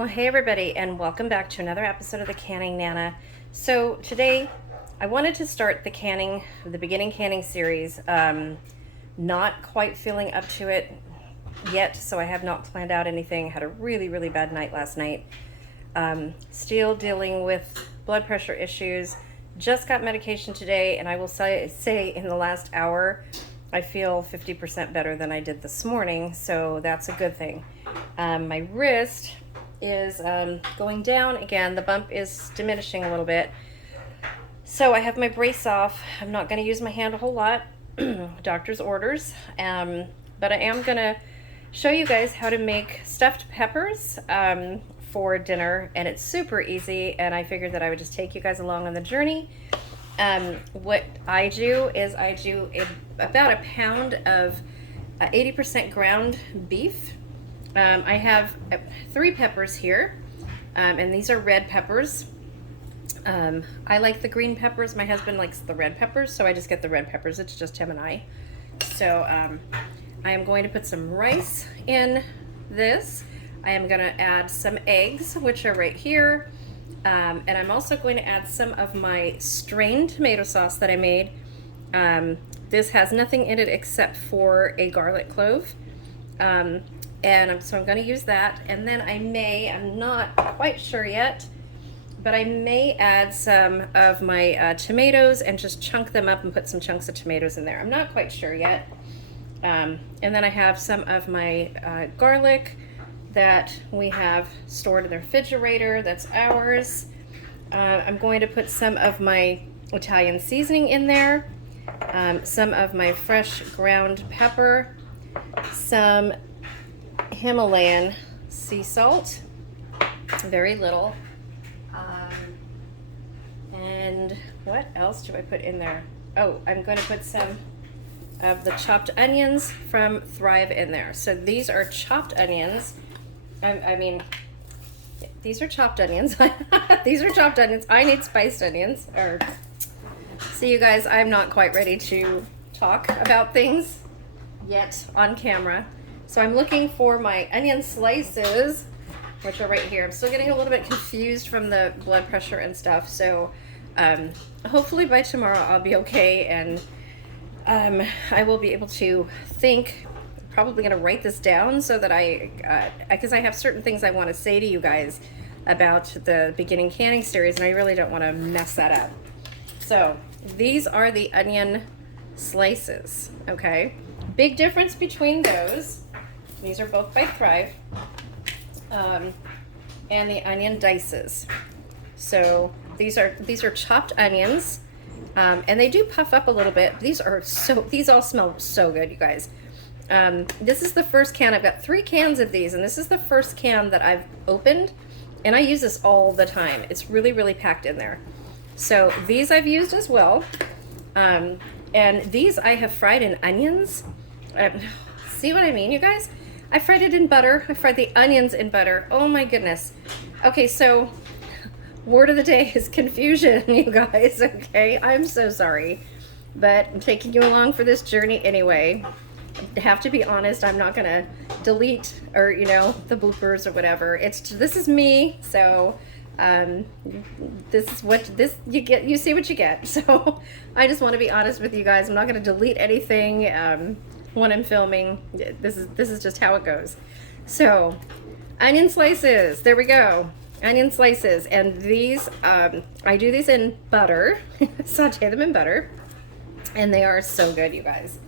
Well, hey everybody, and welcome back to another episode of the Canning Nana. So today, I wanted to start the beginning canning series. Not quite feeling up to it yet, so I have not planned out anything. Had a really bad night last night. Still dealing with blood pressure issues. Just got medication today, and I will say in the last hour, I feel 50% better than I did this morning, so that's a good thing. My wrist is going down again. The bump is diminishing a little bit. So I have my brace off. I'm not going to use my hand a whole lot. Doctor's orders. But I am going to show you guys how to make stuffed peppers for dinner. And it's super easy. And I figured that I would just take you guys along on the journey. What I do is about a pound of 80% ground beef. I have 3 peppers here, and these are red peppers. I like the green peppers. My husband likes the red peppers, so I just get the red peppers. It's just him and I. So I am going to put some rice in this. I am going to add some eggs, which are right here. And I'm also going to add some of my strained tomato sauce that I made. This has nothing in it except for a garlic clove. So I'm going to use that, and then I'm not quite sure yet, but I may add some of my tomatoes and just chunk them up and put some chunks of tomatoes in there. I'm not quite sure yet. And then I have some of my garlic that we have stored in the refrigerator. That's ours. I'm going to put some of my Italian seasoning in there, some of my fresh ground pepper, some Himalayan sea salt, very little, and what else do I put in there? Oh, I'm going to put some of the chopped onions from Thrive in there. So these are chopped onions. These are chopped onions. These are chopped onions. I need spiced onions. See, you guys, I'm not quite ready to talk about things yet on camera. So I'm looking for my onion slices, which are right here. I'm still getting a little bit confused from the blood pressure and stuff. So hopefully by tomorrow I'll be okay, and I will be able to think. Probably going to write this down so that because I have certain things I want to say to you guys about the beginning canning series, and I really don't want to mess that up. So these are the onion slices, okay? Big difference between those. These are both by Thrive, and the onion dices. So these are chopped onions, and they do puff up a little bit. These all smell so good, you guys. This is the first can. I've got 3 cans of these, and this is the first can that I've opened, and I use this all the time. It's really packed in there. So these I've used as well, and these I have fried in onions. See what I mean, you guys? I fried it in butter. I fried the onions in butter. Oh my goodness. Okay, so word of the day is confusion, you guys, okay? I'm so sorry, but I'm taking you along for this journey anyway. I have to be honest, I'm not gonna delete or, the bloopers or whatever. This is me, so this is what you get. You see what you get. So I just want to be honest with you guys. I'm not gonna delete anything when I'm filming. This is just how it goes. So onion slices, there we go. Onion slices, and these I do these in butter. Saute them in butter, and they are so good, you guys.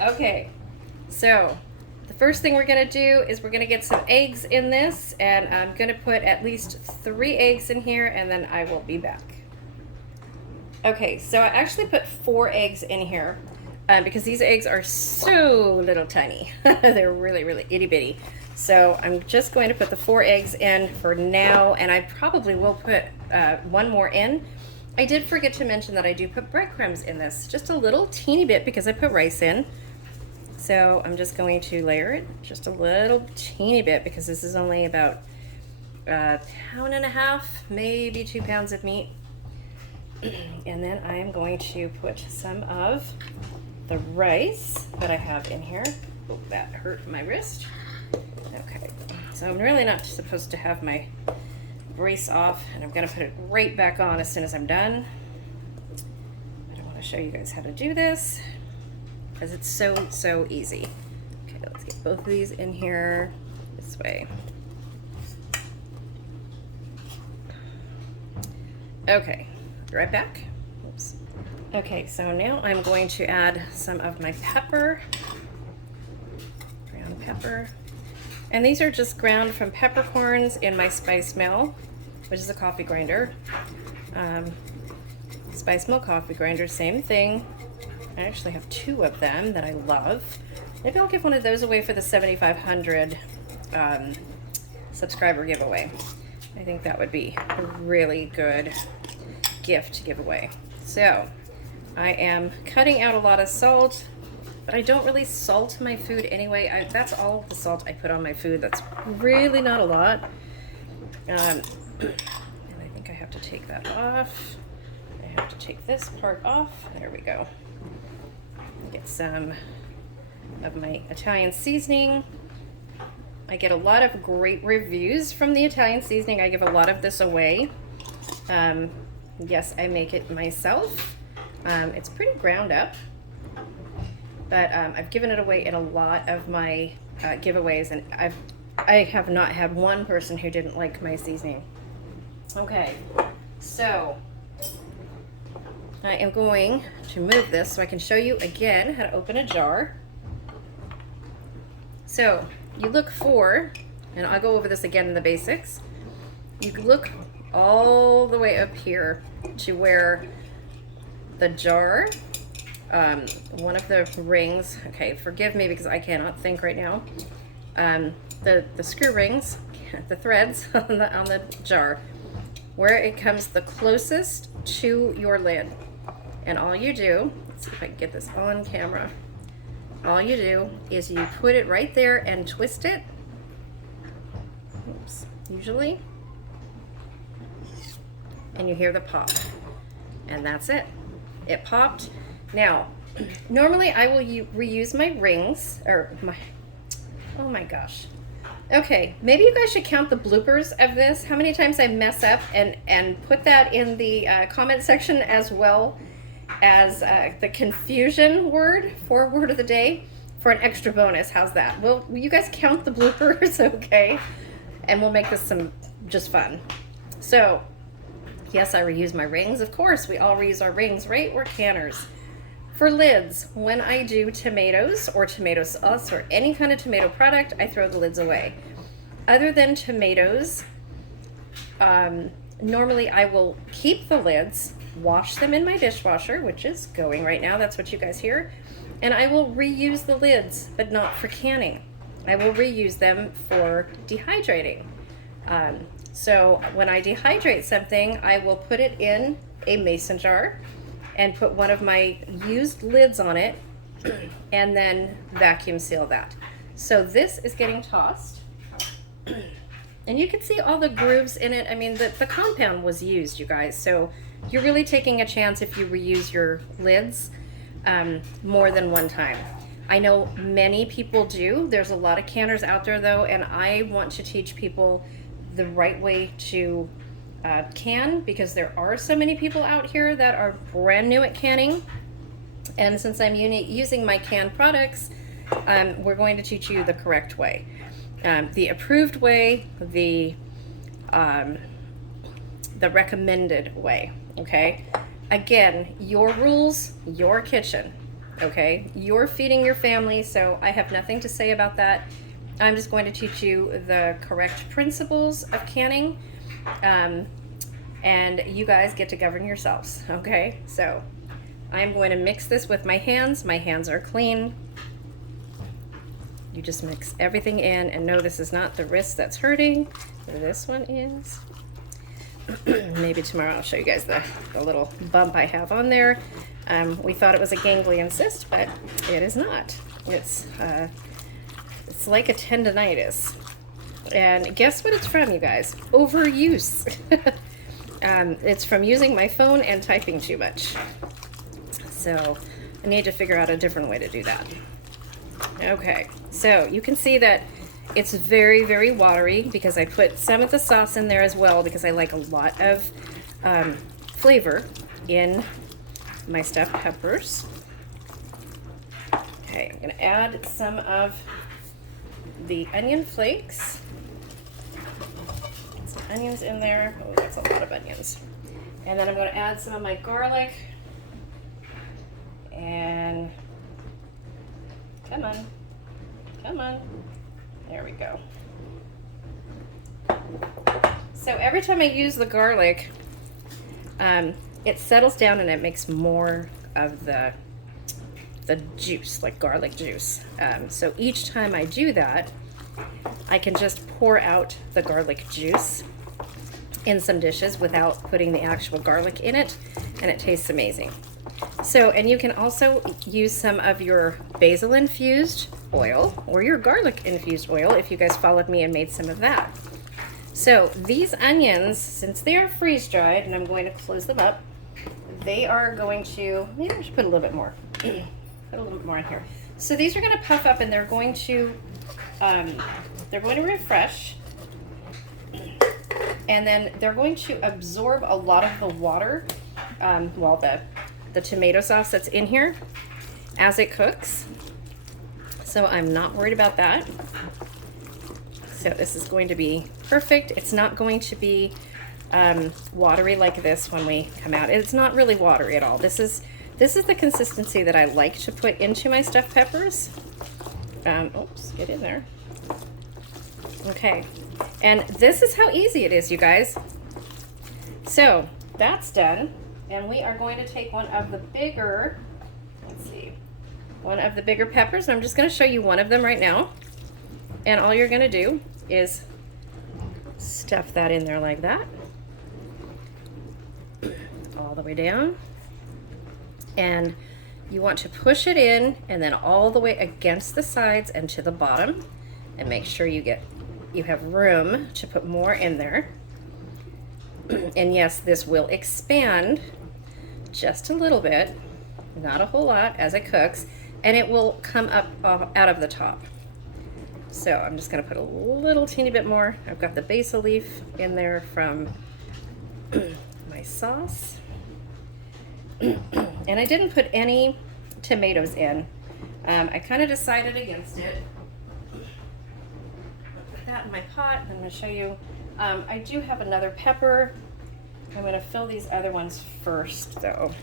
Okay, so the first thing we're gonna do is we're gonna get some eggs in this, and I'm gonna put at least 3 eggs in here, and then I will be back. Okay, so I actually put 4 eggs in here because these eggs are so little tiny. They're really itty bitty. So I'm just going to put the 4 eggs in for now, and I probably will put 1 more in. I did forget to mention that I do put breadcrumbs in this, just a little teeny bit because I put rice in. So I'm just going to layer it just a little teeny bit because this is only about a pound and a half, maybe 2 pounds of meat. And then I am going to put some of the rice that I have in here. Oh, that hurt my wrist. Okay, so I'm really not supposed to have my brace off, and I'm gonna put it right back on as soon as I'm done. But I wanna show you guys how to do this because it's so easy. Okay, let's get both of these in here this way. Okay, be right back. Oops. Okay, so now I'm going to add some of my pepper, ground pepper. And these are just ground from peppercorns in my spice mill, which is a coffee grinder. Spice mill coffee grinder, same thing. I actually have 2 of them that I love. Maybe I'll give one of those away for the 7,500 subscriber giveaway. I think that would be a really good gift to give away. So I am cutting out a lot of salt, but I don't really salt my food anyway. That's all the salt I put on my food. That's really not a lot. And I think I have to take that off. I have to take this part off. There we go. Get some of my Italian seasoning. I get a lot of great reviews from the Italian seasoning. I give a lot of this away. Yes, I make it myself. It's pretty ground up, but I've given it away in a lot of my giveaways, and I have not had one person who didn't like my seasoning. Okay, so I am going to move this so I can show you again how to open a jar. So you look for, and I'll go over this again in the basics, you look all the way up here to where the jar, one of the rings, okay, forgive me because I cannot think right now, the screw rings, the threads on the jar, where it comes the closest to your lid. And all you do, let's see if I can get this on camera, all you do is you put it right there and twist it. Oops, usually. And you hear the pop. And that's it. It popped. Now, normally I will reuse my rings, or my, oh my gosh. Okay, maybe you guys should count the bloopers of this, how many times I mess up, and put that in the comment section as well as the confusion word for word of the day for an extra bonus. How's that? Will you guys count the bloopers? Okay, and we'll make this some just fun. So yes, I reuse my rings. Of course, we all reuse our rings, right? We're canners. For lids, when I do tomatoes or tomato sauce or any kind of tomato product, I throw the lids away. Other than tomatoes, normally I will keep the lids, wash them in my dishwasher, which is going right now, that's what you guys hear, and I will reuse the lids, but not for canning. I will reuse them for dehydrating. So when I dehydrate something, I will put it in a mason jar and put one of my used lids on it and then vacuum seal that. So this is getting tossed. And you can see all the grooves in it. I mean, the compound was used, you guys. So you're really taking a chance if you reuse your lids more than one time. I know many people do. There's a lot of canners out there though, and I want to teach people the right way to can, because there are so many people out here that are brand new at canning. And since I'm using my canned products, we're going to teach you the correct way. The approved way, the recommended way, okay? Again, your rules, your kitchen, okay? You're feeding your family, so I have nothing to say about that. I'm just going to teach you the correct principles of canning, and you guys get to govern yourselves, okay? So I'm going to mix this with my hands. My hands are clean. You just mix everything in, and no, this is not the wrist that's hurting. This one is. Maybe tomorrow I'll show you guys the little bump I have on there. We thought it was a ganglion cyst, but it is not. It's like a tendonitis. And guess what it's from, you guys? Overuse. It's from using my phone and typing too much. So I need to figure out a different way to do that. Okay, so you can see that It's very, very watery because I put some of the sauce in there as well because I like a lot of flavor in my stuffed peppers. Okay, I'm gonna add some of the onion flakes. Some onions in there. Oh, that's a lot of onions. And then I'm gonna add some of my garlic. And come on, come on. There we go. So every time I use the garlic, it settles down and it makes more of the juice, like garlic juice. So each time I do that, I can just pour out the garlic juice in some dishes without putting the actual garlic in it, and it tastes amazing. So, and you can also use some of your basil infused oil or your garlic infused oil if you guys followed me and made some of that. So these onions, since they are freeze dried, and I'm going to close them up, they are going to, maybe I should put a little bit more. Put a little bit more in here. So these are going to puff up and they're going to refresh. And then they're going to absorb a lot of the water, well, the tomato sauce that's in here as it cooks. So I'm not worried about that. So this is going to be perfect. It's not going to be watery like this when we come out. It's not really watery at all. This is the consistency that I like to put into my stuffed peppers. Oops, get in there. Okay, and this is how easy it is, you guys. So that's done, and we are going to take one of the bigger, let's see, one of the bigger peppers. I'm just going to show you one of them right now, and all you're going to do is stuff that in there like that, all the way down, and you want to push it in and then all the way against the sides and to the bottom, and make sure you have room to put more in there. And yes, this will expand just a little bit, not a whole lot, as it cooks, and it will come up out of the top. So I'm just going to put a little teeny bit more. I've got the basil leaf in there from my sauce. And I didn't put any tomatoes in. I kind of decided against it. Put that in my pot. I'm going to show you. I do have another pepper. I'm going to fill these other ones first, though.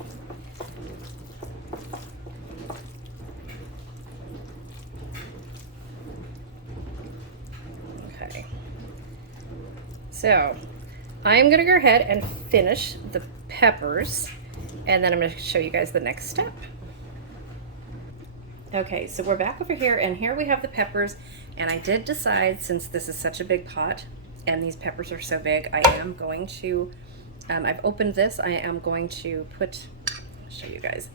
Okay. So I'm going to go ahead and finish the peppers, and then I'm going to show you guys the next step. Okay, so we're back over here, and here we have the peppers, and I did decide, since this is such a big pot and these peppers are so big, I am going to, I've opened this, I am going to put, I'll show you guys,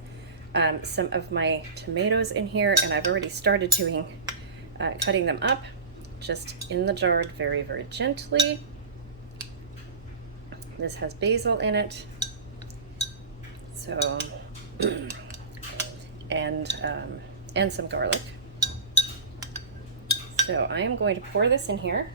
some of my tomatoes in here, and I've already started doing, cutting them up, just in the jar very, very gently. This has basil in it, so, and some garlic. So I am going to pour this in here.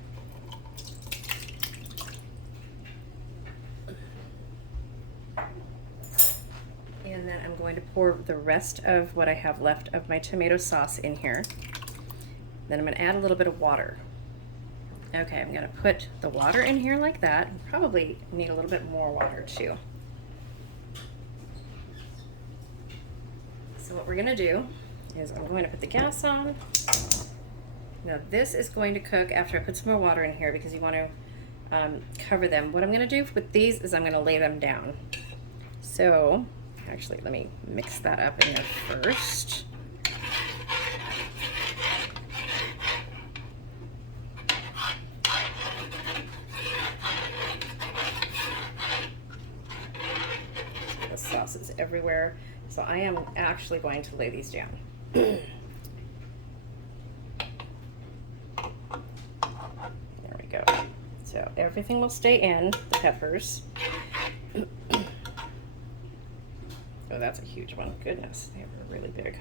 And then I'm going to pour the rest of what I have left of my tomato sauce in here. Then I'm going to add a little bit of water. Okay, I'm going to put the water in here like that. Probably need a little bit more water too. So what we're going to do is I'm going to put the gas on. Now this is going to cook after I put some more water in here because you want to cover them. What I'm going to do with these is I'm going to lay them down. So actually, let me mix that up in there first. The sauce is everywhere. So I am actually going to lay these down. There we go. So everything will stay in, the peppers. Oh, that's a huge one. Goodness, they were really big.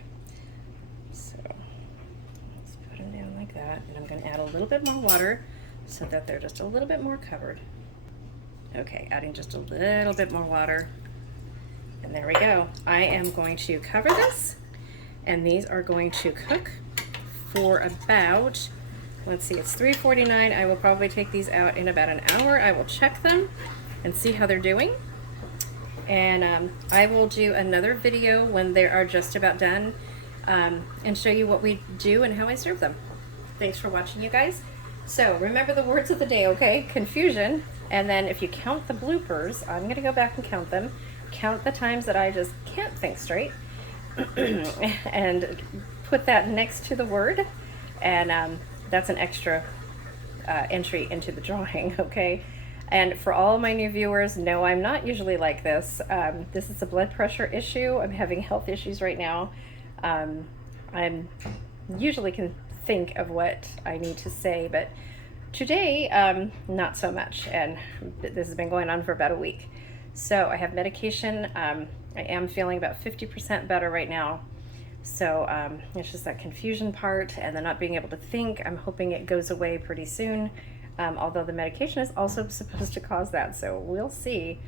So let's put them down like like that. And I'm going to add a little bit more water so that they're just a little bit more covered. Okay, adding just a little bit more water. And there we go. I am going to cover this, and these are going to cook for about, let's see, it's 3:49. I will probably take these out in about an hour. I will check them and see how they're doing. And I will do another video when they are just about done and show you what we do and how I serve them. Thanks for watching, you guys. So remember the words of the day, okay? Confusion. And then if you count the bloopers, I'm going to go back and count them. Count the times that I just can't think straight. And put that next to the word. And that's an extra entry into the drawing, okay? And for all my new viewers, no, I'm not usually like this. This is a blood pressure issue. I'm having health issues right now. I'm usually can think of what I need to say, but today, not so much. And this has been going on for about a week. So I have medication. I am feeling about 50% better right now. So it's just that confusion part and the not being able to think. I'm hoping it goes away pretty soon. Although the medication is also supposed to cause that, so we'll see.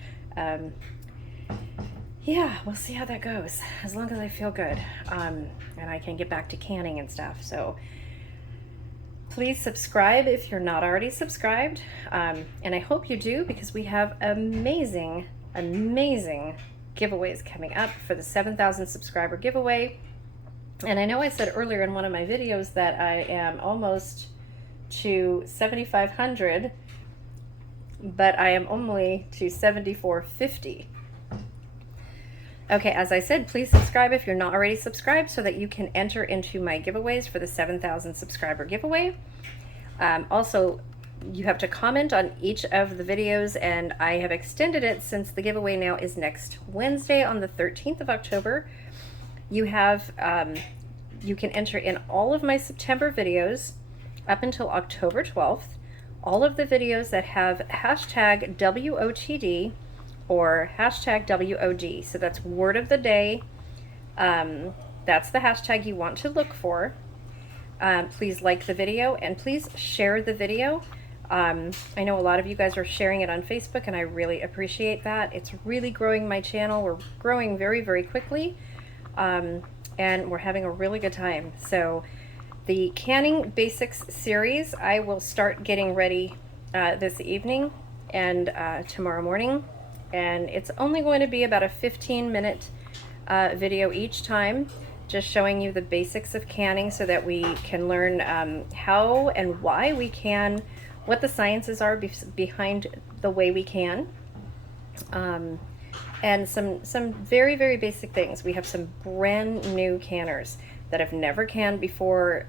Yeah, we'll see how that goes, as long as I feel good, and I can get back to canning and stuff. So please subscribe if you're not already subscribed, and I hope you do, because we have amazing giveaways coming up for the 7,000 subscriber giveaway. And I know I said earlier in one of my videos that I am almost to 7,500, but I am only to 7,450. Okay, as I said, please subscribe if you're not already subscribed so that you can enter into my giveaways for the 7,000 subscriber giveaway. Also, you have to comment on each of the videos, and I have extended it since the giveaway now is next Wednesday on the 13th of October. You have, you can enter in all of my September videos up until October 12th, all of the videos that have hashtag WOTD or hashtag WOD. So that's word of the day. That's the hashtag you want to look for. Please like the video and please share the video. I know a lot of you guys are sharing it on Facebook, and I really appreciate that. It's really growing my channel. We're growing very, very quickly, and we're having a really good time. So the Canning Basics series, I will start getting ready this evening and tomorrow morning. And it's only going to be about a 15-minute video each time, just showing you the basics of canning so that we can learn how and why we can, what the sciences are behind the way we can. And some very, very basic things. We have some brand new canners that have never canned before.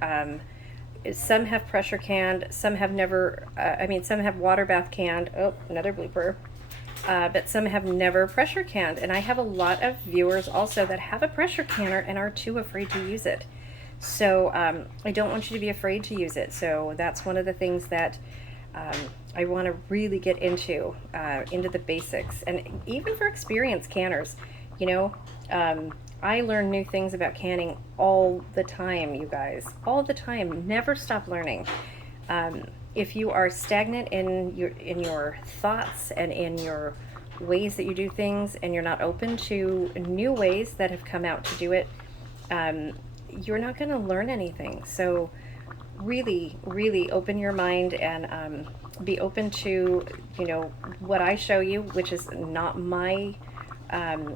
Some have pressure canned, some have never, some have water bath canned. Oh, another blooper. But some have never pressure canned. And I have a lot of viewers also that have a pressure canner and are too afraid to use it. So I don't want you to be afraid to use it. So that's one of the things that I want to really get into the basics. And even for experienced canners, you know, I learn new things about canning all the time, you guys, all the time. Never stop learning. If you are stagnant in your thoughts and in your ways that you do things, and you're not open to new ways that have come out to do it, you're not going to learn anything. So really, really open your mind and be open to, you know, what I show you, which is not my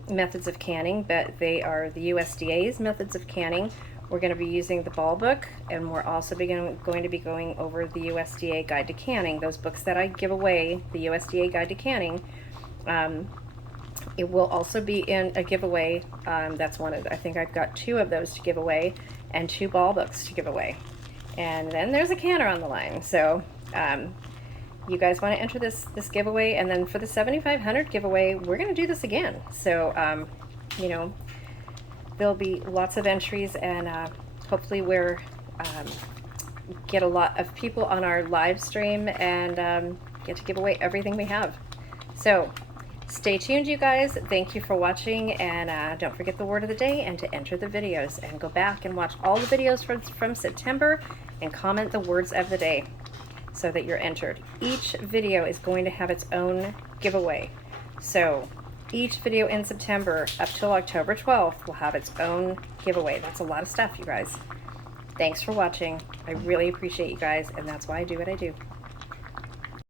methods of canning, but they are the USDA's methods of canning. We're going to be using the ball book, and we're also going to be going over the USDA Guide to Canning. Those books that I give away, the USDA Guide to Canning, it will also be in a giveaway. That's one of, I think I've got 2 of those to give away, and 2 ball books to give away. And then there's a canner on the line. So you guys want to enter this giveaway, and then for the 7,500 giveaway, we're going to do this again. So you know, there'll be lots of entries, and hopefully we're get a lot of people on our live stream and get to give away everything we have. So stay tuned, you guys. Thank you for watching, and don't forget the word of the day and to enter the videos, and go back and watch all the videos from September and comment the words of the day so that you're entered. Each video is going to have its own giveaway. So each video in September up till October 12th will have its own giveaway. That's a lot of stuff, you guys. Thanks for watching. I really appreciate you guys, and that's why I do what I do.